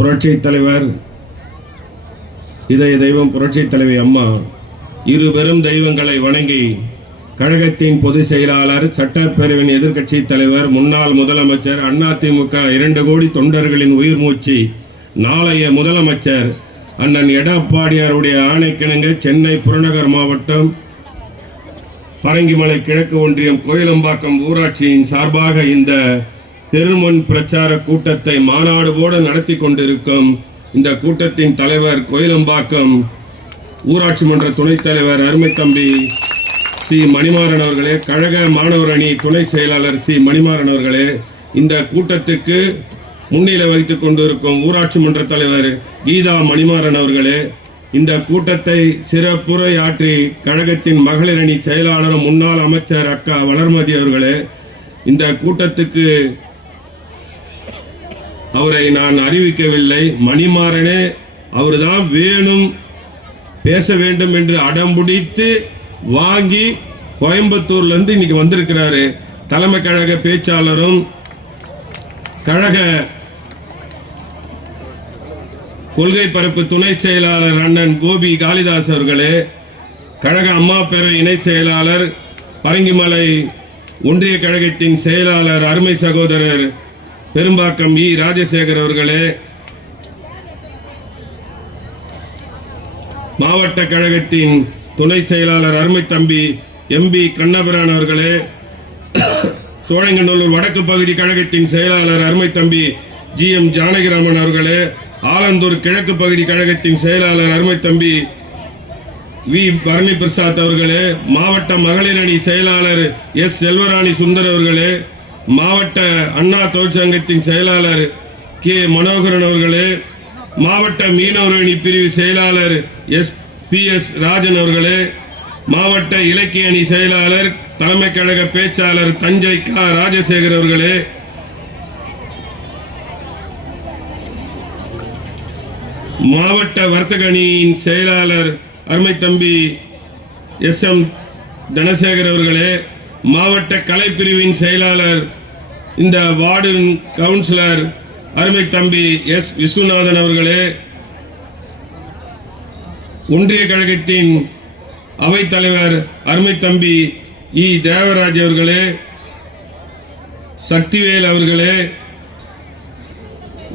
புரட்சி தலைவர் இதய தெய்வம் புரட்சி தலைவி அம்மா இரு பெரும் தெய்வங்களை வணங்கி கழகத்தின் பொதுச் செயலாளர், சட்டப்பேரவையின் எதிர்க்கட்சி தலைவர், முன்னாள் முதலமைச்சர், அதிமுக 2 கோடி தொண்டர்களின் உயிர் மூச்சு, நாளைய முதலமைச்சர் அண்ணன் எடப்பாடியாருடைய ஆணைக்கிணங்க சென்னை புறநகர் மாவட்டம் பரங்கிமலை கிழக்கு ஒன்றியம் கோயிலம்பாக்கம் ஊராட்சியின் சார்பாக இந்த தெருமுன் பிரச்சார கூட்டத்தை மாநாடு போட நடத்தி கொண்டிருக்கும் இந்த கூட்டத்தின் தலைவர், கோயிலம்பாக்கம் ஊராட்சி மன்ற துணைத் தலைவர் அருமை தம்பி சி மணிமாறன் அவர்களே, கழக மாணவர் அணி துணை செயலாளர் சி மணிமாறன் அவர்களே, இந்த கூட்டத்துக்கு முன்னிலை வைத்துக் கொண்டிருக்கும் ஊராட்சி மன்ற தலைவர் கீதா மணிமாறன் அவர்களே, இந்த கூட்டத்தை சிறப்புரை ஆற்றி கழகத்தின் மகளிர் அணி செயலாளர் முன்னாள் அமைச்சர் அக்கா வளர்மதி அவர்களே, இந்த கூட்டத்துக்கு அவரை நான் அறிவிக்கவில்லை, மணிமாறனே அவர்தான் வேணும் பேச வேண்டும் என்று அடம்பிடித்து வாங்கி கோயம்புத்தூர்ல இருந்து இன்னைக்கு வந்திருக்கிறாரு. தலைமை கழக பேச்சாளரும் கழக கொள்கை பரப்பு துணை செயலாளர் அண்ணன் கோபி காளிதாஸ் அவர்களே, கழக அம்மா பேரவை இணை செயலாளர், பரங்கிமலை ஒன்றிய கழகத்தின் செயலாளர் அருமை சகோதரர் பெரும்பாக்கம் இ ராஜசேகர் அவர்களே, மாவட்ட கழகத்தின் துணை செயலாளர் அருமை தம்பி எம்பி கண்ணபிரான் அவர்களே, சோழங்கநல்லூர் வடக்கு பகுதி கழகத்தின் செயலாளர் அருமை தம்பி GM ஜானகிராமன் அவர்களே, ஆலந்தூர் கிழக்கு பகுதி கழகத்தின் செயலாளர் அருமை தம்பி வி பரணி பிரசாத் அவர்களே, மாவட்ட மகளிர் அணி செயலாளர் S செல்வராணி சுந்தர் அவர்களே, மாவட்ட அண்ணா தொழிற்சங்கத்தின் செயலாளர் K மனோகரன் அவர்களே, மாவட்ட மீனவர் அணி பிரிவு செயலாளர் PS ராஜன் அவர்களே, மாவட்ட இலக்கிய அணி செயலாளர் தலைமை கழக பேச்சாளர் தஞ்சை க ராஜசேகர் அவர்களே, மாவட்ட வர்த்தக அணியின் செயலாளர் அருமை தம்பி SM தனசேகர் அவர்களே, மாவட்ட கலைப்பிரிவின் செயலாளர் இந்த வார்டு கவுன்சிலர் அருமை தம்பி S விஸ்வநாதன் அவர்களே, ஒன்றிய கழகத்தின் அவைத் தலைவர் அருமை தம்பி இ தேவராஜ் அவர்களே, சக்திவேல் அவர்களே,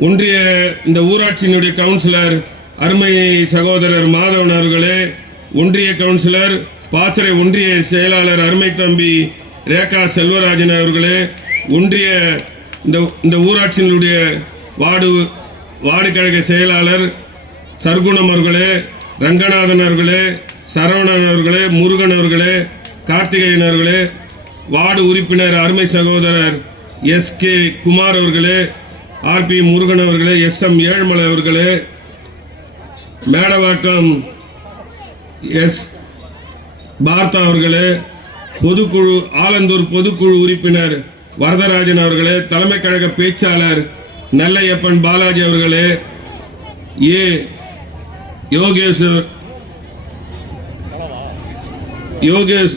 ஒன்றிய இந்த ஊராட்சியினுடைய கவுன்சிலர் அருமை சகோதரர் மாதவன் அவர்களே, ஒன்றிய கவுன்சிலர் பாசறை ஒன்றிய செயலாளர் அருமை தம்பி ரேகா செல்வராஜன் அவர்களே, ஒன்றிய இந்த ஊராட்சியினுடைய வார்டு கழக செயலாளர் சர்க்குணம் அவர்களே, ரங்கநாதன் அவர்களே, சரவணன் அவர்களே, முருகன் அவர்களே, கார்த்திகேயன் அவர்களே, வார்டு உறுப்பினர் அருமை சகோதரர் SK குமார் அவர்களே, RP முருகன் அவர்களே, SM ஏழ்மலை அவர்களே, மேடவாக்கம் S பார்த்தா அவர்களே, பொதுக்குழு ஆலந்தூர் பொதுக்குழு உறுப்பினர் வரதராஜன் அவர்களே, தலைமை கழக பேச்சாளர் நெல்லையப்பன் பாலாஜி அவர்களே, யோகேஷ்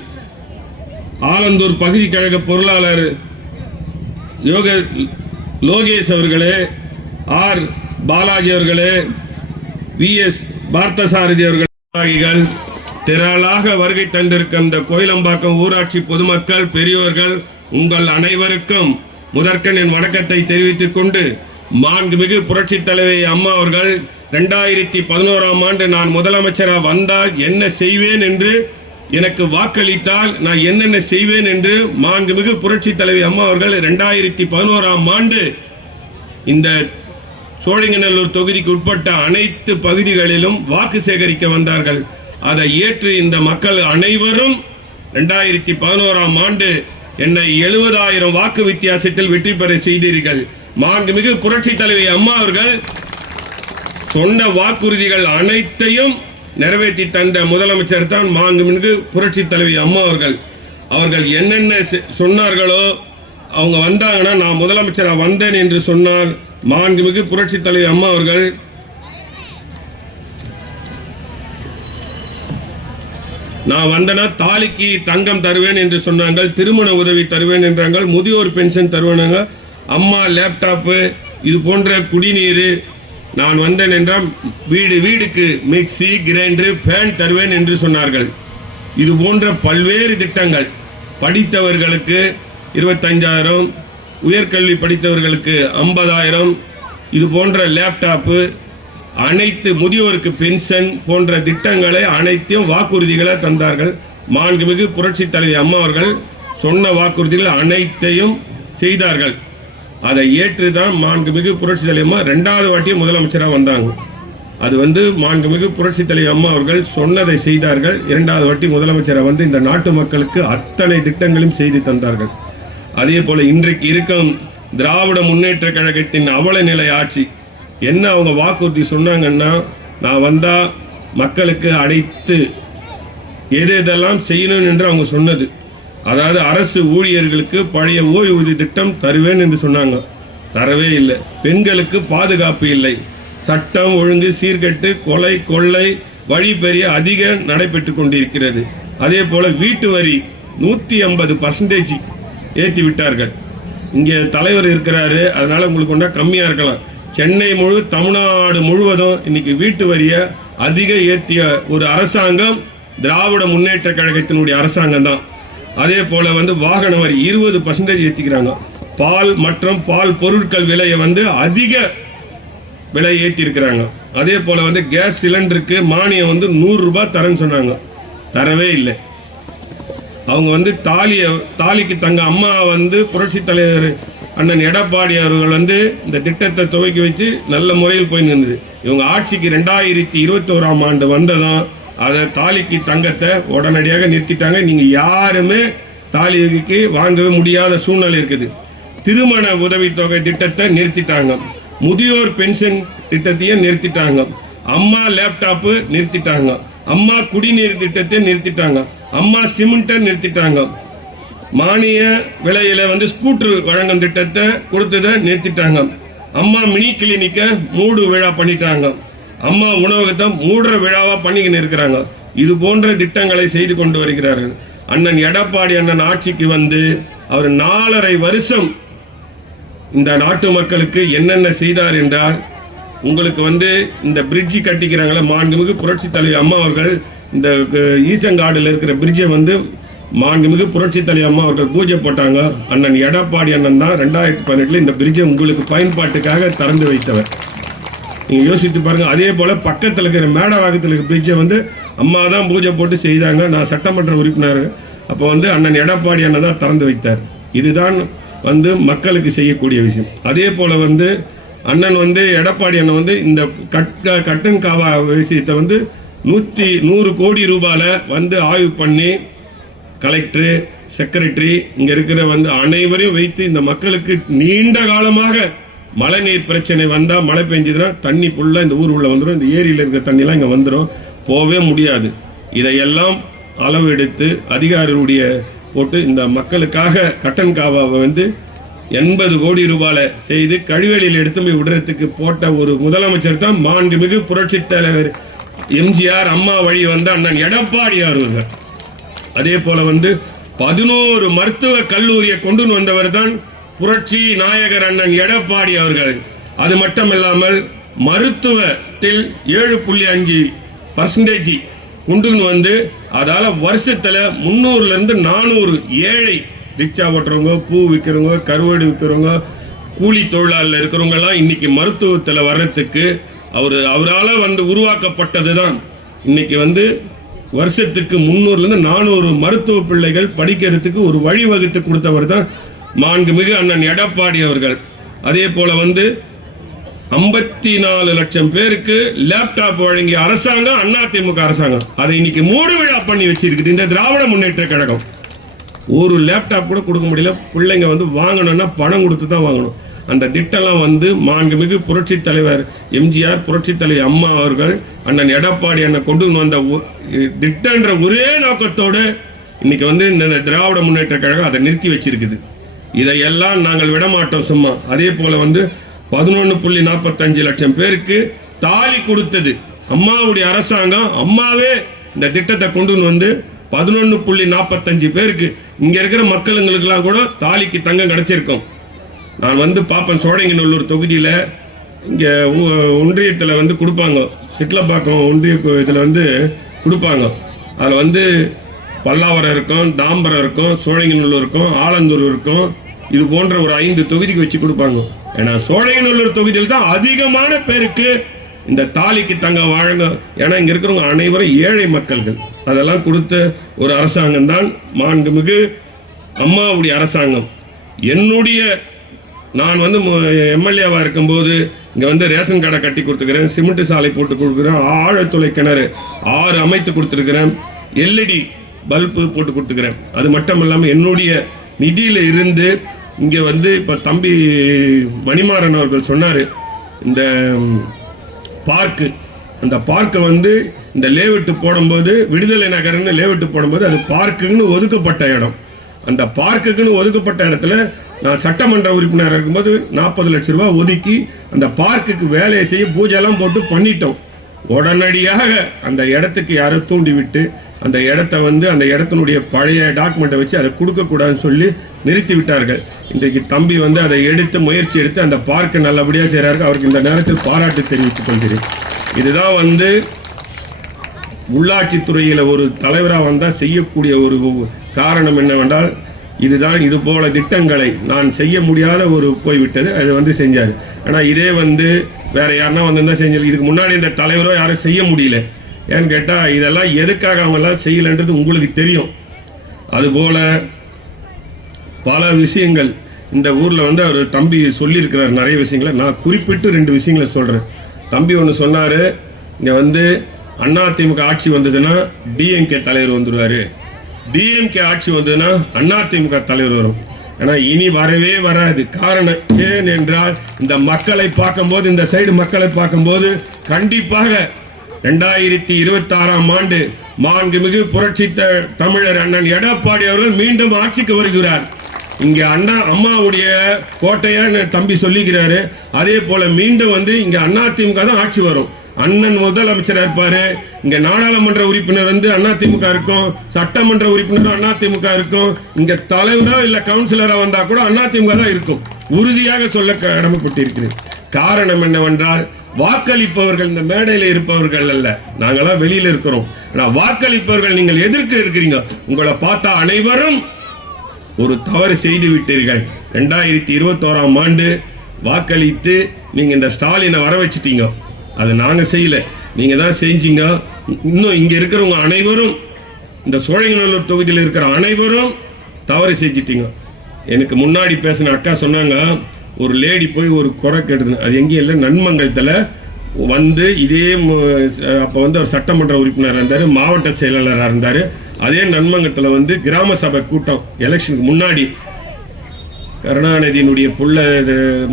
ஆலந்தூர் பகுதி கழக பொருளாளர் லோகேஷ் அவர்களே, R பாலாஜி அவர்களே, VS பார்த்தசாரதி அவர்கள் திரளாக வருகை தந்திருக்கும் இந்த கோயிலம்பாக்கம் ஊராட்சி பொதுமக்கள், பெரியோர்கள் உங்கள் அனைவருக்கும் முதற்கண் என் வணக்கத்தை தெரிவித்துக் கொண்டு, மாண்புமிகு புரட்சி தலைவி அம்மா அவர்கள் 2011ஆம் ஆண்டு நான் முதலமைச்சராக வந்தால் என்ன செய்வேன் என்று எனக்கு வாக்களித்தால் நான் என்னென்ன செய்வேன் என்று மாண்புமிகு புரட்சி தலைவி அம்மா அவர்கள் 2011ஆம் ஆண்டு இந்த சோழிங்கநல்லூர் தொகுதிக்கு உட்பட்ட அனைத்து பகுதிகளிலும் வாக்கு சேகரிக்க வந்தார்கள். அதை ஏற்று இந்த மக்கள் அனைவரும் 2011ஆம் ஆண்டு என்னை 70,000 வாக்கு வித்தியாசத்தில் வெற்றி பெற செய்தீர்கள். மாண்புமிகு புரட்சி தலைவி அம்மா அவர்கள் சொன்ன வாக்குறுதிகள் அனைத்தையும் நிறைவேற்றி தந்த முதலமைச்சர் தான் மாண்புமிகு புரட்சி தலைவி அம்மா அவர்கள். அவர்கள் என்னென்ன சொன்னார்களோ, அவங்க வந்தாங்கன்னா நான் முதலமைச்சராக வந்தேன் என்று சொன்னார் மாண்புமிகு புரட்சி தலைவி அம்மா அவர்கள். நான் வந்தனா தாலிக்கு தங்கம் தருவேன் என்று சொன்னாங்கள், திருமண உதவி தருவேன் என்றாங்கள், முதியோர் பென்ஷன் தருவேனாங்க, அம்மா லேப்டாப்பு, இது போன்ற குடிநீர், நான் வந்தேன் என்றால் வீடு வீடுக்கு மிக்சி கிரைண்டர் ஃபேன் தருவேன் என்று சொன்னார்கள். இது போன்ற பல்வேறு திட்டங்கள், படித்தவர்களுக்கு 25,000, உயர்கல்வி படித்தவர்களுக்கு 50,000, இது போன்ற லேப்டாப்பு, அனைத்து முதியோருக்கு பென்ஷன் போன்ற திட்டங்களை அனைத்தையும் வாக்குறுதிகளை தந்தார்கள். மாண்புமிகு புரட்சி தலைவி அம்மா அவர்கள் சொன்ன வாக்குறுதிகள் அனைத்தையும் செய்தார்கள். அதை ஏற்றுதான் மாண்புமிகு புரட்சி தலைவி அம்மா 2வது வாட்டியும் முதலமைச்சராக வந்தாங்க. அது மாண்புமிகு புரட்சி தலைவி அம்மா அவர்கள் சொன்னதை செய்தார்கள். 2வது வாட்டி முதலமைச்சராக வந்து இந்த நாட்டு மக்களுக்கு அத்தனை திட்டங்களும் செய்து தந்தார்கள். அதே போல இன்றைக்கு இருக்கும் திராவிட முன்னேற்ற கழகத்தின் அவல நிலை ஆட்சி என்ன அவங்க வாக்குறுதி சொன்னாங்கன்னா, நான் வந்தா மக்களுக்கு அடைத்து எதெல்லாம் செய்யணும் என்று அவங்க சொன்னது. அதாவது அரசு ஊழியர்களுக்கு பழைய ஓய்வூதிய திட்டம் தருவேன் என்று சொன்னாங்க, தரவே இல்லை. பெண்களுக்கு பாதுகாப்பு இல்லை. சட்டம் ஒழுங்கு சீர்கெட்டு கொலை கொள்ளை வழி பெரிய அதிக நடைபெற்று கொண்டிருக்கிறது. அதே போல வீட்டு வரி 150% ஏற்றி விட்டார்கள். இங்கே தலைவர் இருக்கிறாரு, அதனால உங்களுக்கு ஒன்றா கம்மியா இருக்கலாம். சென்னை தமிழ்நாடு முழுவதும் இன்னைக்கு வீட்டு வரியை அதிக ஏற்றிய ஒரு அரசாங்கம் திராவிட முன்னேற்ற கழகத்தினுடைய அரசாங்கம் தான். அதே போல வாகன வரி 20% ஏற்றிக்கிறாங்க. பால் மற்றும் பால் பொருட்கள் விலையை அதிக விலை ஏற்றி இருக்கிறாங்க. அதே போல கேஸ் சிலிண்டருக்கு மானியம் 100 ரூபாய் தரேன்னு சொன்னாங்க, தரவே இல்லை. அவங்க தாலிக்கு தங்க அம்மா புரட்சி தலைவர் அண்ணன் எடப்பாடி அவர்கள் இந்த திட்டத்தை துவக்கி வச்சு நல்ல முறையில் போய் நின்றது. இவங்க ஆட்சிக்கு 2021ஆம் ஆண்டு வந்ததும் அதை தாலிக்கு தங்கத்தை உடனடியாக நிறுத்திட்டாங்க. நீங்க யாருமே தாலிக்கு வாங்கவே முடியாத சூழ்நிலை இருக்குது. திருமண உதவித்தொகை திட்டத்தை நிறுத்திட்டாங்க. முதியோர் பென்ஷன் திட்டத்தையும் நிறுத்திட்டாங்க. அம்மா லேப்டாப்பு நிறுத்திட்டாங்க. அம்மா குடிநீர் திட்டத்தை நிறுத்திட்டாங்க. அம்மா சிமெண்ட்டை நிறுத்திட்டாங்க. மானிய விலையில ஸ்கூட்டர் வழங்கும் திட்டத்தை கொடுத்ததை நிறுத்திட்டாங்க. அம்மா மினி கிளினிக்க மூடு விழா பண்ணிட்டாங்க. அம்மா உணவகத்தை மூடுற விழாவா பண்ணிக்கின்னு இருக்கிறாங்க. இது போன்ற திட்டங்களை செய்து கொண்டு வருகிறார்கள். அண்ணன் எடப்பாடி அண்ணன் ஆட்சிக்கு அவர் 4.5 வருஷம் இந்த நாட்டு மக்களுக்கு என்னென்ன செய்தார் என்றால், உங்களுக்கு இந்த பிரிட்ஜி கட்டிக்கிறாங்களே, மாண்புமிகு புரட்சி தலைவி அம்மா அவர்கள் இந்த ஈசங்காடுல இருக்கிற பிரிட்ஜை மாண்புமிகு புரட்சி தலைவி அம்மா அவர்கள் பூஜை போட்டாங்க. அண்ணன் எடப்பாடி அண்ணன் தான் 2018 இந்த பிரிட்ஜை உங்களுக்கு பயன்பாட்டுக்காக திறந்து வைத்தவர். நீங்க யோசித்து பாருங்க. அதே போல பக்கத்தில் இருக்கிற மேடவாக்கத்தில் இருக்கிற பிரிட்ஜை அம்மா தான் பூஜை போட்டு செய்தாங்க. நான் சட்டமன்ற உறுப்பினர், அப்போ அண்ணன் எடப்பாடி அண்ணன் தான் திறந்து வைத்தார். இதுதான் மக்களுக்கு செய்யக்கூடிய விஷயம். அதே போல அண்ணன் எடப்பாடி அண்ணன் இந்த கட்டன் காவா விஷயத்தை 100 கோடி ரூபாயில ஆய்வு பண்ணி கலெக்டர் செக்ரட்டரி இங்க இருக்கிற அனைவரையும் வைத்து இந்த மக்களுக்கு நீண்ட காலமாக மழை நீர் பிரச்சனை வந்தா, மழை பெஞ்சதுன்னா தண்ணி ஃபுல்லா இந்த ஊர் உள்ள வந்துடும். இந்த ஏரியில் இருக்கிற தண்ணி எல்லாம் இங்க வந்துடும், போவே முடியாது. இதையெல்லாம் அளவு எடுத்து அதிகாரிகளுடைய போட்டு இந்த மக்களுக்காக கட்டன் காவாவை 80 கோடி ரூபாயில செய்து கழிவெளியில் எடுத்து போய் விடுறதுக்கு போட்ட ஒரு முதலமைச்சர் தான் மாண்புமிகு புரட்சி தலைவர் எம்ஜிஆர். அம்மா வழி அண்ணன் எடப்பாடி அவர்கள். அதே போல 11 மருத்துவ கல்லூரியை கொண்டு வந்தவர் தான் புரட்சி நாயகர் அண்ணன் எடப்பாடி அவர்கள். அது மட்டுமில்லாமல் மருத்துவத்தில் 7.5% கொண்டு அதால வருஷத்துல 300ல இருந்து 400 ஏழை ரிக்ஷா ஓட்டுறவங்க, பூ விற்கிறவங்க, கருவாடு விற்கிறவங்க, கூலி தொழிலாளர் இருக்கிறவங்க எல்லாம் இன்னைக்கு மருத்துவத்தில் வர்றதுக்கு அவரால் உருவாக்கப்பட்டதுதான். இன்னைக்கு வருஷத்துக்கு 300ல இருந்து 400 மருத்துவ பிள்ளைகள் படிக்கிறதுக்கு ஒரு வழிவகுத்து கொடுத்தவர் தான் மாண்புமிகு அண்ணன் எடப்பாடி அவர்கள். அதே போல 54 லட்சம் பேருக்கு லேப்டாப் வழங்கிய அரசாங்கம் அதிமுக அரசாங்கம். அதை இன்னைக்கு மூடு விழா பண்ணி வச்சிருக்குது இந்த திராவிட முன்னேற்ற கழகம். ஒரு லேப்டாப் கூட கொடுக்க முடியல. பிள்ளைங்க வாங்கணும்னா பணம் கொடுத்து தான் வாங்கணும். அந்த திட்டம்லாம் மாண்புமிகு புரட்சி தலைவர் எம்ஜிஆர், புரட்சி தலைவர் அம்மா அவர்கள், அண்ணன் எடப்பாடி அண்ணன் கொண்டு வந்த திட்டன்ற ஒரே நோக்கத்தோடு இன்னைக்கு இந்த திராவிட முன்னேற்ற கழகம் அதை நிறுத்தி வச்சிருக்குது. இதையெல்லாம் நாங்கள் விடமாட்டோம் சும்மா. அதே போல 11.45 லட்சம் பேருக்கு தாலி கொடுத்தது அம்மாவுடைய அரசாங்கம். அம்மாவே இந்த திட்டத்தை கொண்டு 11.45 பேருக்கு இங்க இருக்கிற மக்களுங்களுக்கெல்லாம் கூட தாலிக்கு தங்கம் கிடைச்சிருக்கும். நான் பாப்பேன் சோழங்கநல்லூர் தொகுதியில இங்கே ஒன்றியத்தில் வந்து கொடுப்பாங்க, சிட்லப்பாக்கம் ஒன்றிய இதில் வந்து கொடுப்பாங்க. அதில் வந்து பல்லாவரம் இருக்கும், தாம்பரம் இருக்கும், சோழிங்கநல்லூர் இருக்கும், ஆலந்தூர் இருக்கும். இது போன்ற ஒரு 5 தொகுதிக்கு வச்சு கொடுப்பாங்க. ஏன்னா சோழிங்கநல்லூர் தொகுதியில் தான் அதிகமான பேருக்கு இந்த தாலிக்கு தங்க வழங்க. ஏன்னா இங்கே இருக்கிறவங்க அனைவரும் ஏழை மக்கள்கள். அதெல்லாம் கொடுத்த ஒரு அரசாங்கம் தான் மாண்புமிகு அம்மாவுடைய அரசாங்கம். என்னுடைய நான் வந்து எம்எல்ஏவாக இருக்கும்போது இங்கே வந்து ரேஷன் கடை கட்டி கொடுத்துக்கிறேன், சிமெண்ட் சாலை போட்டு கொடுக்குறேன், ஆழத்துளை கிணறு 6 அமைத்து கொடுத்துருக்கிறேன், எல்இடி பல்பு போட்டு கொடுத்துக்கிறேன். அது மட்டும் இல்லாமல் என்னுடைய நிதியில் இருந்து இங்கே வந்து இப்போ தம்பி மணிமாறன் அவர்கள் சொன்னார், இந்த பார்க்கு, அந்த பார்க்கை வந்து இந்த லேவெட்டு போடும்போது விடுதலை நகர்னு லேவெட்டு போடும்போது அது பார்க்குன்னு ஒதுக்கப்பட்ட இடம். அந்த பார்க்குன்னு ஒதுக்கப்பட்ட இடத்துல நான் சட்டமன்ற உறுப்பினர் இருக்கும்போது 40 லட்சம் ரூபாய் ஒதுக்கி அந்த பார்க்குக்கு வேலையை செய்ய பூஜைலாம் போட்டு பண்ணிட்டோம். உடனடியாக அந்த இடத்துக்கு யாரோ தூண்டி விட்டு அந்த இடத்த வந்து அந்த இடத்தினுடைய பழைய டாக்குமெண்ட்டை வச்சு அதை கொடுக்கக்கூடாதுன்னு சொல்லி நிறுத்தி விட்டார்கள். இன்றைக்கு தம்பி வந்து அதை எடுத்து முயற்சி எடுத்து அந்த பார்க்கை நல்லபடியாக செய்கிறார்கள். அவருக்கு இந்த நேரத்தில் பாராட்டு தெரிவித்துக் கொள்கிறேன். இதுதான் வந்து உள்ளாட்சித்துறையில் ஒரு தலைவராக வந்தால் செய்யக்கூடிய ஒரு காரணம் என்னவென்றால், இதுதான் இது போல திட்டங்களை நான் செய்ய முடியாத ஒரு போய்விட்டது, அது வந்து செஞ்சார். ஆனால் இதே வந்து வேற யாருன்னா வந்து செஞ்சது. இதுக்கு முன்னாடி இந்த தலைவரோ யாரும் செய்ய முடியல. ஏன்னு கேட்டால் இதெல்லாம் எதுக்காக அவங்கெல்லாம் செய்யலைன்றது உங்களுக்கு தெரியும். அதுபோல் பல விஷயங்கள் இந்த ஊரில் வந்து அவர் தம்பி சொல்லியிருக்கிறார். நிறைய விஷயங்களை நான் குறிப்பிட்டு 2 விஷயங்களை சொல்கிறேன். தம்பி ஒன்று சொன்னார், இங்கே வந்து அதிமுக ஆட்சி வந்ததுன்னா டிஎம்கே தலைவர் வந்துடுவார், டிஎம்கே ஆட்சி வந்ததுன்னா அதிமுக தலைவர் வரும். ஆனால் இனி வரவே வராது. காரணம் ஏன் என்றால், இந்த மக்களை பார்க்கும்போது, இந்த சைடு மக்களை பார்க்கும்போது கண்டிப்பாக 2026ஆம் ஆண்டு மாண்புமிகு புரட்சி தமிழர் அண்ணன் எடப்பாடி அவர்கள் மீண்டும் ஆட்சிக்கு வருகிறார். இங்க அம்மாவுடைய கோட்டையான்னு தம்பி சொல்லிக்கிறாரு. அதே போல மீண்டும் வந்து இங்க அதிமுக தான் ஆட்சி வரும். அண்ணன் முதலமைச்சராக இருப்பாரு. இங்க நாடாளுமன்ற உறுப்பினர் வந்து அதிமுக இருக்கும், சட்டமன்ற உறுப்பினர் அதிமுக இருக்கும். இங்க தலைவரோ இல்ல கவுன்சிலரா வந்தா கூட அதிமுக தான் இருக்கும். உறுதியாக சொல்ல கடமைப்பட்டிருக்கிறேன். காரணம் என்னவென்றால், வாக்களிப்பவர்கள் இந்த மேடையில் இருப்பவர்கள் அல்ல, நாங்களாம் வெளியில இருக்கிறோம். வாக்களிப்பவர்கள் நீங்கள் எதிர்க்க இருக்கிறீங்க. உங்களை பார்த்தா அனைவரும் ஒரு தவறு செய்து விட்டீர்கள். 2021ஆம் ஆண்டு வாக்களித்து நீங்க இந்த ஸ்டாலினை வர வச்சிட்டீங்க. அது நாங்க செய்யல, நீங்க தான் செஞ்சீங்க. இன்னும் இங்க இருக்கிறவங்க அனைவரும், இந்த சோழிங்கநல்லூர் தொகுதியில் இருக்கிற அனைவரும் தவறு செஞ்சிட்டீங்க. எனக்கு முன்னாடி பேசின அக்கா சொன்னாங்க, ஒரு லேடி போய் ஒரு குறை கேட்டது. அது எங்கேயும் இல்லை, நன்மங்கலத்தில் வந்து இதே அப்போ வந்து ஒரு சட்டமன்ற உறுப்பினராக இருந்தார், மாவட்ட செயலாளராக இருந்தார். அதே நன்மங்கலத்தில் வந்து கிராம சபை கூட்டம் எலெக்ஷனுக்கு முன்னாடி கருணாநிதியினுடைய புள்ள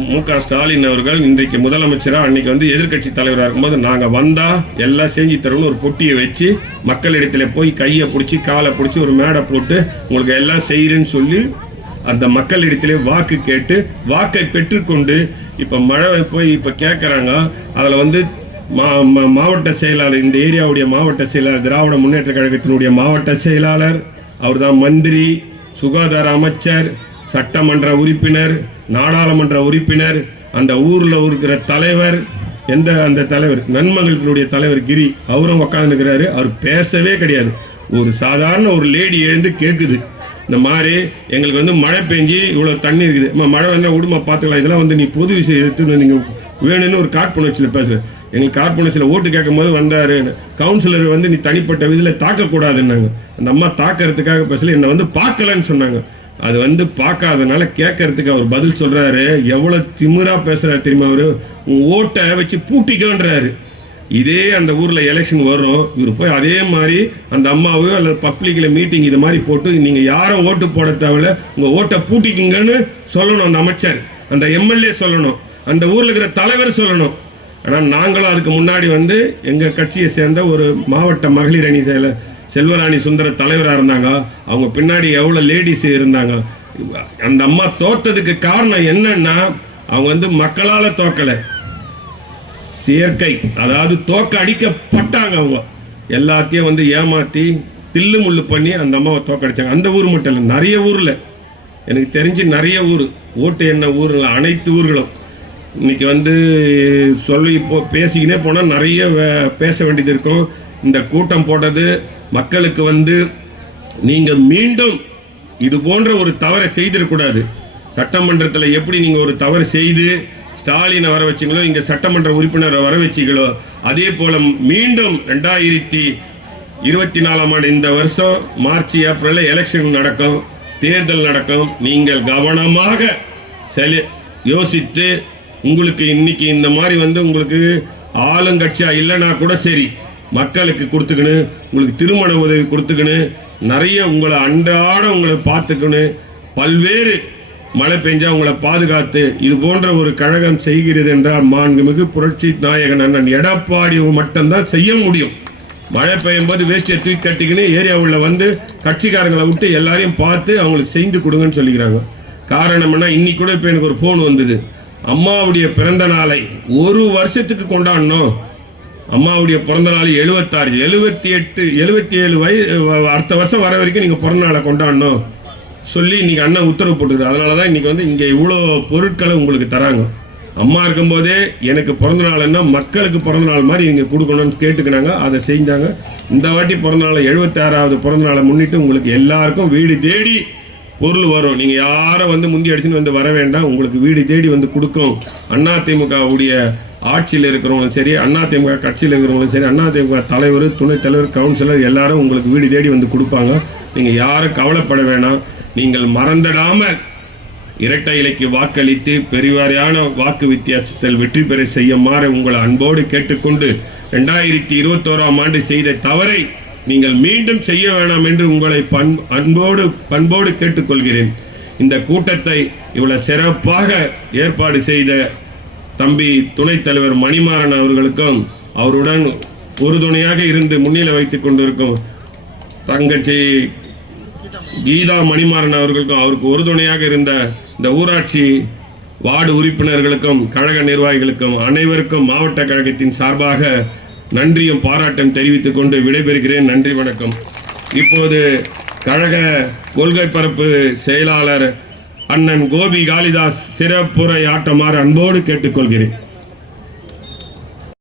மு.க. ஸ்டாலின் அவர்கள் இன்றைக்கு முதலமைச்சராக, அன்னைக்கு வந்து எதிர்கட்சி தலைவராக இருக்கும்போது நாங்கள் வந்தால் எல்லாம் செஞ்சு தருவோம்னு ஒரு பொட்டியை வச்சு மக்களிடத்தில் போய் கையை பிடிச்சி காலை பிடிச்சி ஒரு மேடை போட்டு உங்களுக்கு எல்லாம் செய்கிறேன்னு சொல்லி அந்த மக்களிடத்திலே வாக்கு கேட்டு வாக்கை பெற்றுக்கொண்டு இப்போ மழை போய் இப்போ கேட்குறாங்க. அதில் வந்து மாவட்ட செயலாளர், இந்த ஏரியாவுடைய மாவட்ட செயலாளர், திராவிட முன்னேற்ற கழகத்தினுடைய மாவட்ட செயலாளர், அவர் தான் மந்திரி, சுகாதார அமைச்சர், சட்டமன்ற உறுப்பினர், நாடாளுமன்ற உறுப்பினர், அந்த ஊரில் இருக்கிற தலைவர், அந்த தலைவர் நன்மங்கலத்தினுடைய தலைவர் கிரி, அவரும் உட்காந்துக்கிறாரு. அவர் பேசவே கிடையாது. ஒரு சாதாரண ஒரு லேடி எழுந்து கேட்குது, இந்த மாதிரி எங்களுக்கு வந்து மழை பெஞ்சி இவ்வளோ தண்ணி இருக்குது, மழை வந்தால் விடுமா பார்த்துக்கலாம், இதெல்லாம் வந்து நீ பொது விஷயம் எடுத்து நீங்கள் வேணும்னு ஒரு கார்பனேஷனில் பேசுகிறேன். எங்களுக்கு கார்பனேஷனில் ஓட்டு கேட்கும் போது வந்தார் கவுன்சிலர் வந்து நீ தனிப்பட்ட விதியில் தாக்கக்கூடாதுன்னாங்க. அந்த அம்மா தாக்கிறதுக்காக பேசல, என்னை வந்து பார்க்கலன்னு சொன்னாங்க. அது வந்து பார்க்காதனால கேட்கறதுக்கு அவர் பதில் சொல்கிறாரு. எவ்வளோ திமிரா பேசுகிறாரு தெரியுமா அவர், உன் ஓட்டை வச்சு பூட்டிக்கன்றாரு. இதே அந்த ஊரில் எலெக்ஷன் வரும், இவர் போய் அதே மாதிரி அந்த அம்மாவோ அல்லது பப்ளிக்கில் மீட்டிங் இது மாதிரி போட்டு நீங்கள் யாரும் ஓட்டு போட தேவையில்ல, உங்கள் ஓட்டை பூட்டிக்குங்கன்னு சொல்லணும். அந்த அமைச்சர், அந்த எம்எல்ஏ சொல்லணும், அந்த ஊரில் இருக்கிற தலைவர் சொல்லணும். ஆனால் நாங்களும் அதுக்கு முன்னாடி வந்து எங்கள் கட்சியை சேர்ந்த ஒரு மாவட்ட மகளிர் அணி செல்வராணி சுந்தர தலைவராக இருந்தாங்க. அவங்க பின்னாடி எவ்வளோ லேடிஸ் இருந்தாங்க. அந்த அம்மா தோற்றதுக்கு காரணம் என்னன்னா, அவங்க வந்து மக்களால் தோக்கலை, செயற்கை, அதாவது தோக்க அடிக்கப்பட்டாங்க. அவங்க எல்லாத்தையும் வந்து ஏமாற்றி தில்லு முள்ளு பண்ணி அந்த அம்மாவை தோக்கடிச்சாங்க. அந்த ஊர் மட்டும் இல்லை, நிறைய ஊரில் எனக்கு தெரிஞ்சு நிறைய ஊர் ஓட்டு என்ன ஊரில் அனைத்து ஊர்களும் இன்னைக்கு வந்து சொல்லி பேசிக்கினே போனால் நிறைய பேச வேண்டியது இருக்கும். இந்த கூட்டம் போட்டது மக்களுக்கு வந்து நீங்கள் மீண்டும் இது போன்ற ஒரு தவறை செய்திடக்கூடாது. சட்டமன்றத்தில் எப்படி நீங்கள் ஒரு தவறு செய்து ஸ்டாலினை வர வச்சிங்களோ, இங்கே சட்டமன்ற உறுப்பினரை வர வச்சிங்களோ, அதே போல மீண்டும் 2024ஆம் ஆண்டு இந்த வருஷம் மார்ச் ஏப்ரலில் எலெக்ஷன் நடக்கும், தேர்தல் நடக்கும். நீங்கள் கவனமாக யோசித்து உங்களுக்கு இன்னைக்கு இந்த மாதிரி வந்து உங்களுக்கு ஆளுங்கட்சியா இல்லைன்னா கூட சரி, மக்களுக்கு கொடுத்துக்கணும், உங்களுக்கு திருமண உதவி கொடுத்துக்கணும், நிறைய உங்களை அன்றாட உங்களை பார்த்துக்கணும், பல்வேறு மழை பெஞ்சா உங்களை பாதுகாத்து இது போன்ற ஒரு கழகம் செய்கிறது என்றால் மாண்புமிகு புரட்சி நாயகன் அண்ணன் எடப்பாடி மட்டும்தான் செய்ய முடியும். மழை பெய்யும் போது வேஷ்டியை தூக்கி கட்டிக்கின்னு ஏரியாவுள்ள வந்து கட்சிக்காரங்களை விட்டு எல்லாரையும் பார்த்து அவங்களுக்கு செய்து கொடுங்கன்னு சொல்லிக்கிறாங்க. காரணம்னா இன்னைக்கு கூட இப்போ எனக்கு ஒரு ஃபோன் வந்தது, அம்மாவுடைய பிறந்த நாளை ஒரு வருஷத்துக்கு கொண்டாடணும், அம்மாவுடைய பிறந்த நாள் 76, 78, 77 அடுத்த வருஷம் வர வரைக்கும் நீங்கள் பிறந்த நாளை கொண்டாடணும் சொல்லி இன்னைக்கு அண்ணன் உத்தரவு போட்டுருது. அதனால தான் இன்னைக்கு வந்து இங்கே இவ்வளோ பொருட்களை உங்களுக்கு தராங்க. அம்மா இருக்கும்போதே எனக்கு பிறந்த நாள்னா மக்களுக்கு பிறந்த நாள் மாதிரி நீங்கள் கொடுக்கணும்னு கேட்டுக்கினாங்க, அதை செஞ்சாங்க. இந்த வாட்டி பிறந்த நாள் 76வது பிறந்த நாளை முன்னிட்டு உங்களுக்கு எல்லாருக்கும் வீடு தேடி பொருள் வரும். நீங்கள் யாரை வந்து முந்தி அடிச்சுன்னு வந்து வர வேண்டாம், உங்களுக்கு வீடு தேடி வந்து கொடுக்கும். அதிமுகவுடைய ஆட்சியில் இருக்கிறவங்களும் சரி, அதிமுக கட்சியில் இருக்கிறவங்களும் சரி, அதிமுக தலைவர், துணைத் தலைவர், கவுன்சிலர் எல்லாரும் உங்களுக்கு வீடு தேடி வந்து கொடுப்பாங்க. நீங்கள் யாரும் கவலைப்பட வேணாம். நீங்கள் மறந்துடாமல் இரட்டை இலைக்கு வாக்களித்து பெருவாரியான வாக்கு வித்தியாசத்தில் வெற்றி பெற செய்யுமாறு உங்களை அன்போடு கேட்டுக்கொண்டு 2021ஆம் ஆண்டு செய்த தவறை நீங்கள் மீண்டும் செய்ய வேண்டாம் என்று உங்களை பண்போடு கேட்டுக்கொள்கிறேன். இந்த கூட்டத்தை இவ்வளவு சிறப்பாக ஏற்பாடு செய்த தம்பி துணைத் தலைவர் மணிமாறன் அவர்களுக்கும், அவருடன் உறுதுணையாக இருந்து முன்னிலை வைத்துக் கொண்டிருக்கும் தங்கச்சி கீதா மணிமாறன் அவர்களுக்கும், அவருக்கு உறுதுணையாக இருந்த இந்த ஊராட்சி வார்டு உறுப்பினர்களுக்கும் கழக நிர்வாகிகளுக்கும் அனைவருக்கும் மாவட்ட கழகத்தின் சார்பாக நன்றியும் பாராட்டும் தெரிவித்துக் கொண்டு விடைபெறுகிறேன். நன்றி, வணக்கம். இப்போது கழக கொள்கை பரப்பு செயலாளர் அண்ணன் கோபி காளிதாஸ் சிறப்புரை ஆட்டமாறு அன்போடு கேட்டுக்கொள்கிறேன்.